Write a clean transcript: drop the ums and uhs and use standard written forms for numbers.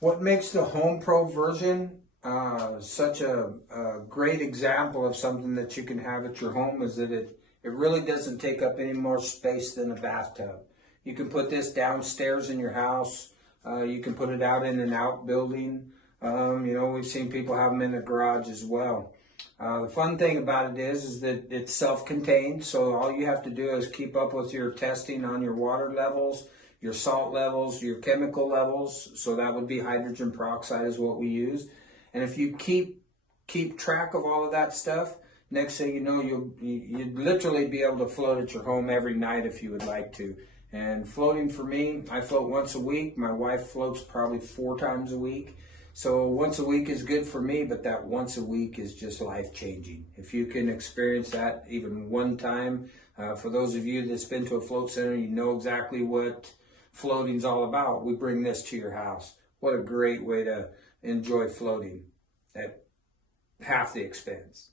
What makes the Home Pro version such a great example of something that you can have at your home is that it really doesn't take up any more space than a bathtub. You can put this downstairs in your house. You can put it out in an outbuilding. We've seen people have them in the garage as well. The fun thing about it is that it's self-contained, so all you have to do is keep up with your testing on your water levels, your salt levels, your chemical levels. So that would be hydrogen peroxide is what we use. And if you keep track of all of that stuff, next thing you know, you'd literally be able to float at your home every night if you would like to. And floating for me, I float once a week. My wife floats probably 4 times a week. So once a week is good for me, but that once a week is just life-changing. If you can experience that even one time, for those of you that's been to a float center, you know exactly what floating's all about. We bring this to your house. What a great way to enjoy floating at half the expense.